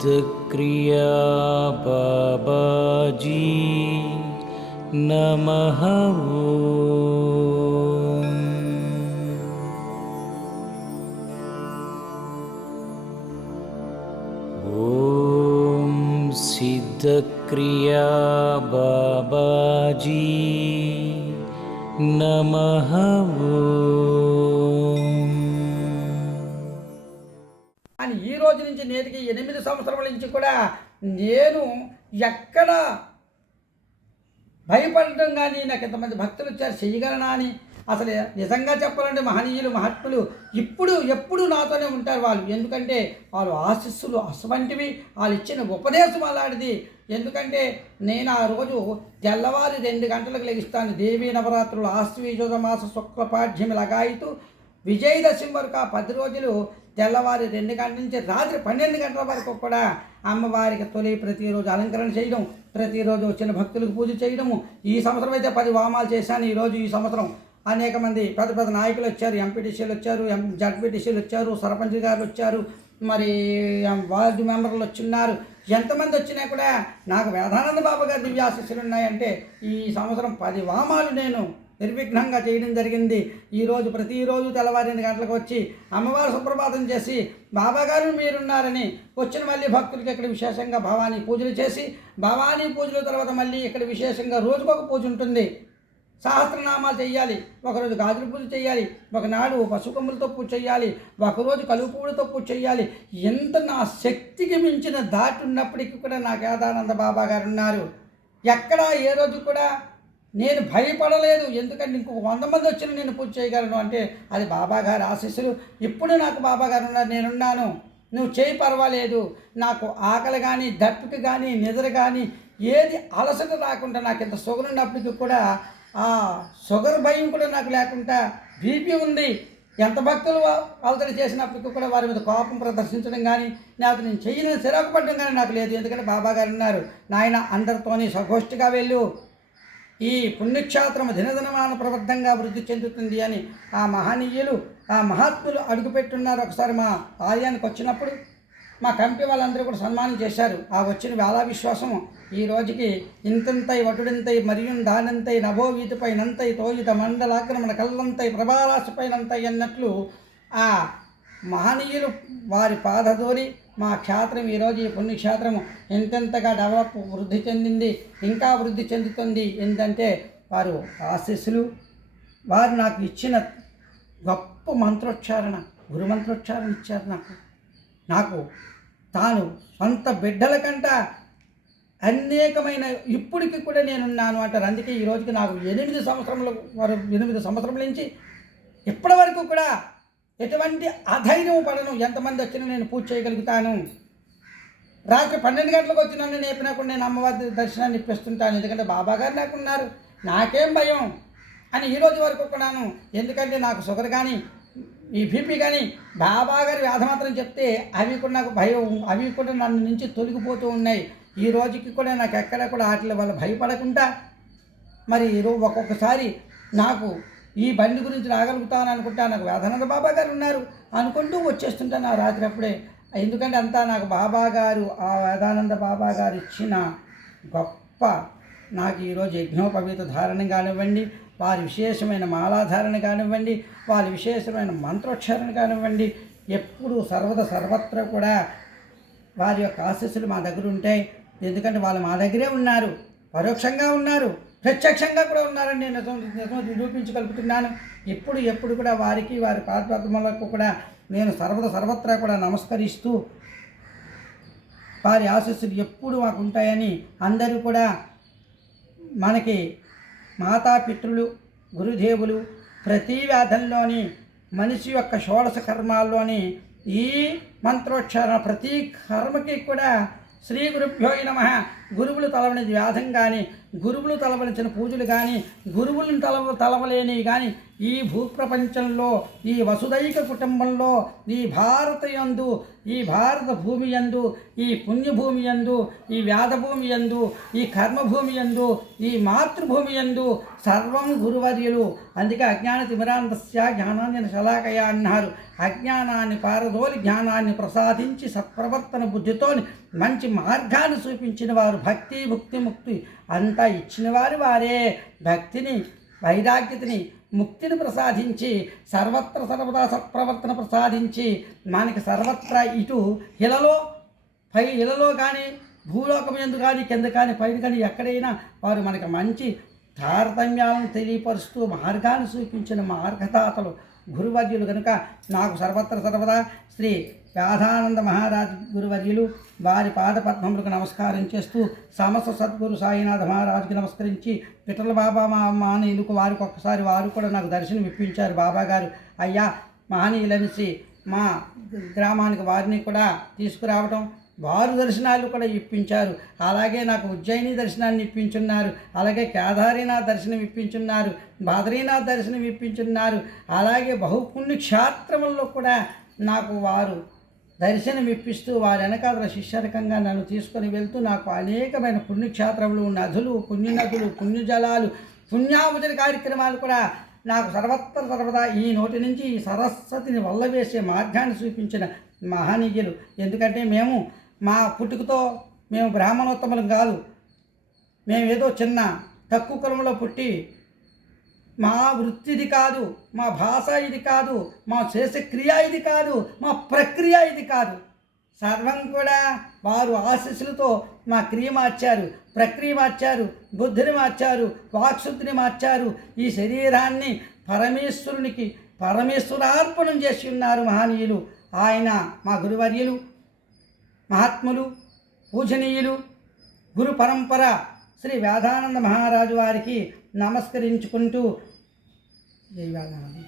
सिद्धक्रिया बाबाजी नमः ॐ सिद्धक्रिया बाबाजी नमः నుంచి నేటికి ఎనిమిది సంవత్సరాల నుంచి కూడా నేను ఎక్కడ భయపడటం కానీ నాకు ఇంతమంది భక్తులు వచ్చారు చేయగలనా అని అసలు నిజంగా చెప్పాలంటే మహనీయులు మహాత్ములు ఇప్పుడు ఎప్పుడు నాతోనే ఉంటారు వాళ్ళు. ఎందుకంటే వాళ్ళు ఆశిస్సులు అసవంటివి వాళ్ళు ఇచ్చిన ఉపదేశం అలాంటిది. ఎందుకంటే నేను ఆ రోజు తెల్లవారి రెండు గంటలకు లెగిస్తాను. దేవీ నవరాత్రులు ఆశ్వీజోద మాస శుక్ల లగాయితూ విజయదశమి వరకు ఆ పది రోజులు తెల్లవారి రెండు గంటల నుంచి రాత్రి పన్నెండు గంటల వరకు కూడా అమ్మవారికి తొలి ప్రతిరోజు అలంకరణ చేయడం ప్రతిరోజు వచ్చిన భక్తులకు పూజ చేయడము. ఈ సంవత్సరం అయితే పది వామాలు చేశాను. ఈరోజు ఈ సంవత్సరం అనేక మంది పెద్ద పెద్ద నాయకులు వచ్చారు ఎంపీటీసీలు వచ్చారు ఎం జడ్పీటీసీలు వచ్చారు సర్పంచ్ గారు వచ్చారు మరి వార్డు మెంబర్లు వచ్చిన్నారు. ఎంతమంది వచ్చినా కూడా నాకు వేదానంద బాబు గారి దివ్యాశిస్సులు ఉన్నాయంటే ఈ సంవత్సరం పది వామాలు నేను నిర్విఘ్నంగా చేయడం జరిగింది. ఈరోజు ప్రతిరోజు తెల్లవారి రెండు గంటలకు వచ్చి అమ్మవారు సుప్రభాతం చేసి బాబాగారు మీరున్నారని వచ్చిన మళ్ళీ భక్తులకి ఇక్కడ విశేషంగా భవానీ పూజలు చేసి భవానీ పూజల తర్వాత మళ్ళీ ఇక్కడ విశేషంగా రోజుకొక పూజ ఉంటుంది. సహస్రనామాలు చేయాలి ఒకరోజు గాజుల పూజ చేయాలి ఒకనాడు పశుకొమ్ములతో పూజ చేయాలి ఒకరోజు కలుపు పువ్వులతో పూజ చేయాలి ఎంత నా శక్తికి మించిన దాటి ఉన్నప్పటికీ కూడా నాకు కేదానంద బాబా గారు ఉన్నారు. ఎక్కడ ఏ రోజు కూడా నేను భయపడలేదు. ఎందుకంటే ఇంకొక వంద మంది వచ్చిన నేను పూజ చేయగలను అంటే అది బాబాగారి ఆశీస్సులు. ఇప్పుడు నాకు బాబాగారు ఉన్నారు నేనున్నాను. నువ్వు చేయి పర్వాలేదు. నాకు ఆకలి కానీ దప్పిక కానీ నిద్ర కానీ ఏది అలసట రాకుండా నాకు ఇంత షుగర్ ఉన్నప్పటికీ కూడా ఆ షుగర్ భయం కూడా నాకు లేకుండా బీపీ ఉంది. ఎంత భక్తులు అలతడి చేసినప్పటికీ కూడా వారి మీద కోపం ప్రదర్శించడం కానీ లేకపోతే నేను చెయ్యని సిరాకు పడడం కానీ నాకు లేదు. ఎందుకంటే బాబాగారు ఉన్నారు. నాయన అందరితోని సగోష్ఠిగా వెళ్ళు. ఈ పుణ్యక్షేత్రము దినదినమాన ప్రబద్ధంగా వృద్ధి చెందుతుంది అని ఆ మహనీయులు ఆ మహాత్ములు అడుగుపెట్టున్నారు ఒకసారి మా ఆలయానికి వచ్చినప్పుడు. మా కంపెనీ వాళ్ళందరూ కూడా సన్మానం చేశారు. ఆ వచ్చిన వేళా విశ్వాసము ఈ రోజుకి ఇంతంతై వటుడింతై మరియు దానంతై నభోవీతిపై పైనంతై తోయిత మండలాక్రమణ కల్లంతై ప్రభారాశిపైనంతై అన్నట్లు ఆ మహనీయులు వారి పాదధూరి మా క్షేత్రం ఈరోజు ఈ పుణ్యక్షేత్రము ఎంతెంతగా డెవలప్ వృద్ధి చెందింది ఇంకా వృద్ధి చెందుతుంది ఏంటంటే వారు ఆశీస్సులు వారు నాకు ఇచ్చిన గొప్ప మంత్రోచ్చారణ గురు మంత్రోచ్చారణ ఇచ్చారు నాకు. నాకు తాను సొంత బిడ్డల కంట అనేకమైన ఇప్పటికి కూడా నేనున్నాను అంటారు. అందుకే ఈ రోజుకి నాకు ఎనిమిది సంవత్సరముల వరకు ఎనిమిది సంవత్సరం నుంచి ఇప్పటి వరకు కూడా ఎటువంటి అధైర్యం పడను. ఎంతమంది వచ్చినా నేను పూజ చేయగలుగుతాను. రాత్రి పన్నెండు గంటలకు వచ్చి నన్ను నేపినప్పుడు కూడా నేను అమ్మవారి దర్శనాన్ని ఇప్పిస్తుంటాను. ఎందుకంటే బాబాగారు నాకు ఉన్నారు నాకేం భయం అని ఈరోజు వరకు కూడాను. ఎందుకంటే నాకు షుగర్ కానీ ఈ బీపీ కానీ బాబాగారు వ్యాధ మాత్రం చెప్తే అవి కూడా నాకు భయం అవి కూడా నన్ను నుంచి తొలగిపోతూ ఉన్నాయి. ఈ రోజుకి కూడా నాకు ఎక్కడ కూడా వాటి వల్ల భయపడకుండా మరి ఈరో- ఒక్కొక్కసారి నాకు ఈ బండి గురించి రాగలుగుతాను అనుకుంటా నాకు వేదానంద బాబా గారు ఉన్నారు అనుకుంటూ వచ్చేస్తుంటాను ఆ రాత్రి అప్పుడే. ఎందుకంటే అంతా నాకు బాబా గారు ఆ వేదానంద బాబా గారు ఇచ్చిన గొప్ప నాకు ఈరోజు యజ్ఞోపవీత ధారణ కానివ్వండి వారి విశేషమైన మాలాధారణ కానివ్వండి వారి విశేషమైన మంత్రోచ్చారణ కానివ్వండి ఎప్పుడు సర్వద సర్వత్రా కూడా వారి యొక్క ఆశీస్సులు మా దగ్గర ఉంటాయి. ఎందుకంటే వాళ్ళు మా దగ్గరే ఉన్నారు పరోక్షంగా ఉన్నారు. ప్రత్యక్షంగా కూడా ఉన్నారని నేను నిజం నిజం నిరూపించగలుగుతున్నాను. ఎప్పుడు ఎప్పుడు కూడా వారికి వారి పాదపద్మలకు కూడా నేను సర్వద సర్వత్రా కూడా నమస్కరిస్తూ వారి ఆశస్సులు ఎప్పుడు మాకు ఉంటాయని అందరూ కూడా మనకి మాతాపితృలు గురుదేవులు ప్రతి వ్యాధంలోని మనిషి యొక్క షోడశ కర్మాల్లోని ఈ మంత్రోచ్చారణ ప్రతి కర్మకి కూడా శ్రీ గురుభ్యో నమ. గురువులు తలవని వ్యాధం కానీ గురువులు తలవలిచిన పూజలు కానీ గురువులను తలవ తలవలేనివి కానీ ఈ భూప్రపంచంలో ఈ వసుదైక కుటుంబంలో ఈ భారత యందు ఈ భారత భూమి యందు ఈ పుణ్యభూమి యందు ఈ వ్యాధభూమి యందు ఈ కర్మభూమి యందు ఈ మాతృభూమి యందు సర్వం గురువర్యులు. అందుకే అజ్ఞాన తిమిరాంతస్య జ్ఞానాన్ని శలాకయ అన్నారు. అజ్ఞానాన్ని పారదోలి జ్ఞానాన్ని ప్రసాదించి సత్ప్రవర్తన బుద్ధితోని మంచి మార్గాన్ని చూపించిన వారు భక్తి భుక్తి ముక్తి అంతా ఇచ్చిన వారు వారే. భక్తిని వైరాగ్యతని ముక్తిని ప్రసాదించి సర్వత్ర సర్వదా సత్ప్రవర్తన ప్రసాదించి మనకి సర్వత్రా ఇటు ఇలలో పై ఇలలో కానీ భూలోకం ఎందు కానీ కింద కానీ పైన కానీ ఎక్కడైనా వారు మనకి మంచి తారతమ్యాలను తెలియపరుస్తూ మార్గాన్ని చూపించిన మార్గదాతలు గురువర్యులు కనుక నాకు సర్వత్ర సర్వదా శ్రీ వ్యాధానంద మహారాజ్ గురువర్యులు వారి పాదపద్మములకు నమస్కారం చేస్తూ సమస్త సద్గురు సాయినాథ మహారాజుకి నమస్కరించి పిట్టల బాబా మా మహనీయులకు వారికి ఒక్కసారి వారు కూడా నాకు దర్శనం ఇప్పించారు బాబా గారు. అయ్యా మహనీయులనిసి మా గ్రామానికి వారిని కూడా తీసుకురావడం వారు దర్శనాలు కూడా ఇప్పించారు. అలాగే నాకు ఉజ్జయిని దర్శనాన్ని ఇప్పించున్నారు. అలాగే కేదారీనాథ్ దర్శనం ఇప్పించున్నారు. బద్రీనాథ్ దర్శనం ఇప్పించున్నారు. అలాగే బహుపుణ్య క్షేత్రముల్లో కూడా నాకు వారు దర్శనం ఇప్పిస్తూ వారి వెనకాల శిష్యరకంగా నన్ను తీసుకొని వెళ్తూ నాకు అనేకమైన పుణ్యక్షేత్రములు నదులు పుణ్యనదులు పుణ్యజలాలు పుణ్యావచన కార్యక్రమాలు కూడా నాకు సర్వత్ర సర్వదా ఈ నోటి నుంచి ఈ సరస్వతిని వల్లవేసే మార్గాన్ని చూపించిన మహనీయులు. ఎందుకంటే మేము మా పుట్టుకతో మేము బ్రాహ్మణోత్తములం కాదు. మేము ఏదో చిన్న తక్కువ కులంలో పుట్టి మా వృత్తి ఇది కాదు మా భాష ఇది కాదు మా చేసే క్రియ ఇది కాదు మా ప్రక్రియ ఇది కాదు. సర్వం కూడా వారు ఆశీస్సులతో మా క్రియ మార్చారు ప్రక్రియ మార్చారు బుద్ధిని మార్చారు వాక్శుద్ధిని మార్చారు. ఈ శరీరాన్ని పరమేశ్వరునికి పరమేశ్వరార్పణం చేసి ఉన్నారు మహనీయులు. ఆయన మా గురువర్యులు మహాత్ములు పూజనీయులు. గురు పరంపర శ్రీ వేదానంద మహారాజు వారికి నమస్కరించుకుంటూ జై వేదానంద